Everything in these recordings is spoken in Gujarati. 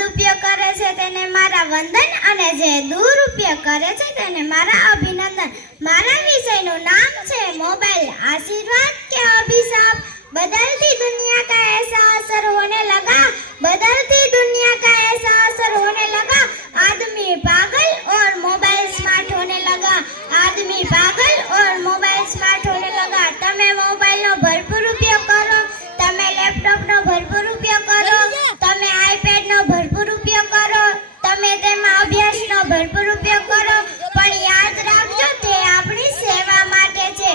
સદુપયોગ કરે છે તેને મારા વંદન અને જે દુરુપયોગ કરે છે તેને મારા અભિનંદન। મારા વિષયનું નામ છે મોબાઈલ, आशीर्वाद क्या अभिशाप। बदलती दुनिया का ऐसा असर होने लगा, बदलती दुनिया का ऐसा असर होने लगा, आदमी पागल और मोबाइल स्मार्ट होने लगा, आदमी पागल और मोबाइल स्मार्ट होने लगा। तमे मोबाइल नो भरपूर उपयोग करो, तमे लैपटॉप नो भरपूर उपयोग करो, तमे आईपैड नो भरपूर उपयोग करो, तमे तेमा अभ्यास नो भरपूर उपयोग करो, पण याद राखजो ते आपणी सेवा माटे छे।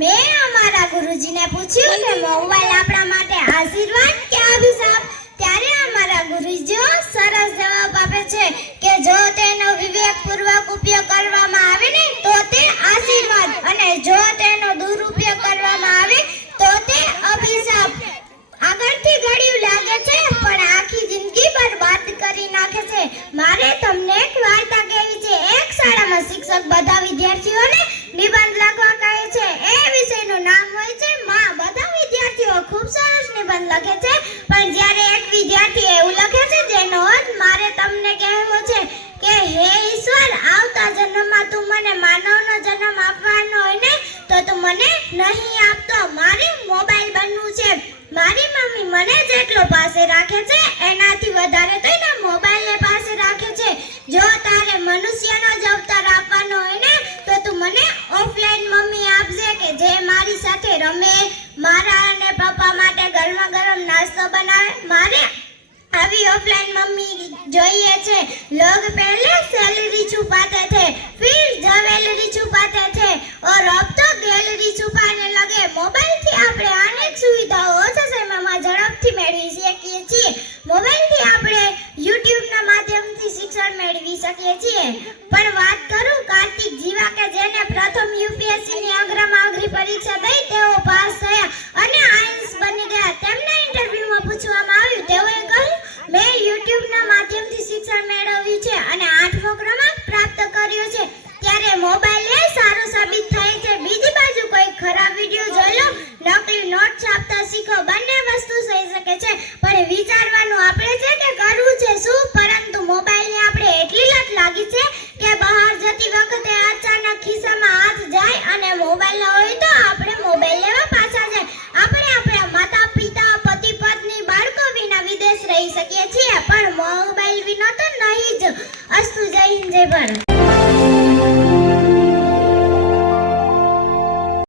मैं हमारा गुरुजी ने पूछ्યું કે મોબાઈલ આપણા માટે આશીર્વાદ કે અભિશાપ, ત્યારે અમારા ગુરુજીઓ સરસ જવાબ આપે છે કે જો તેનો વિવેકપૂર્વક ઉપયોગ કરવામાં આવે ને તો તે આશીર્વાદ, અને જો તેનો દુરુપયોગ કરવામાં આવે તો તે અભિશાપ। આગળથી ઘડિયું લાગે છે પણ આખી જિંદગી બરબાદ કરી નાખે છે। મારે તમને એક વાર્તા કહેવી છે। એક શાળામાં શિક્ષક બધા વિદ્યાર્થીઓને નિબંધ લખવા કહે છે। એ વિષયનું નામ હોય છે માં। બધા વિદ્યાર્થીઓ ખૂબ સરસ નિબંધ લખે છે, પણ જ્યારે એક વિદ્યાર્થી એવું લખે છે જેનો અર્થ મારે તમને કહેવો છે કે હે ઈશ્વર, આવતા જન્મમાં તું મને માનવનો જન્મ આપવાનો હોય ને તો તું મને નહીં આપતો, મારે મોબાઈલ બનવું છે। મારી મમ્મી મને જેટલો પાસે રાખે છે એનાથી વધારે તો એના મોબાઈલને પાસે રાખે છે। જો તારે મનુષ્યનો જ અવતાર આપવાનો હોય ને તો તું મને ઓફલાઈન મમ્મી આપજે કે જે મારી સાથે રમે, મારા અને પપ્પા માટે ગરમા ગરમ નાસ્તો બનાવે। મારે આવી ऑफलाइन मम्मी જોઈએ છે। लोग पहले सैलरी छुपाते थे, फिर ज्वेलरी छुपाते थे और अब तो गैलरी छुपाने लगे। मोबाइल થી આપણે અનેક સુવિધાઓ ઓછા સમયમાં ઝડપથી મેળવી શકીએ છીએ। મોબાઈલ થી આપણે YouTube ના માધ્યમથી શિક્ષણ મેળવી શકીએ છીએ। પણ વાત કરું કાર્તિક જીવા કે જેને પ્રથમ UPSC ની અગ્રમાં અગ્રી પરીક્ષા દઈ તેઓ પાસ થયા અને આઈએએસ બની ગયા। તેમના ઇન્ટરવ્યુમાં પૂછવામાં આવ્યું, તેઓએ કહ્યું मैं YouTube ના માધ્યમથી શિક્ષણ મેળવ્યું છે અને 8મો ક્રમાંક પ્રાપ્ત કર્યો છે। ત્યારે મોબાઈલ એ સારું સાબિત થાય છે। બીજી બાજુ કોઈ ખરાબ વિડિયો જોઈ લો, નકલી નોટ છાપતા શીખો, બંને વસ્તુ થઈ શકે છે, પણ વિચારવાનું આપણે છે કે કરવું છે શું। પરંતુ મોબાઈલની આપણે એટલી લત લાગી છે કે બહાર જતી વખતે અચાનક ખિસ્સામાં હાથ જાય અને મોબાઈલ ન હોય તો આપણે મોબાઈલ લેવા પાછા જાય। આપણે આપણા માતા પિતા, પતિ પત્ની, બાળકો વિના વિદેશ રહી શકીએ છીએ, પણ મોબાઈલ વિના તો નહીં જ। અસ્તુ, જય હિન્દ, જય ભારત।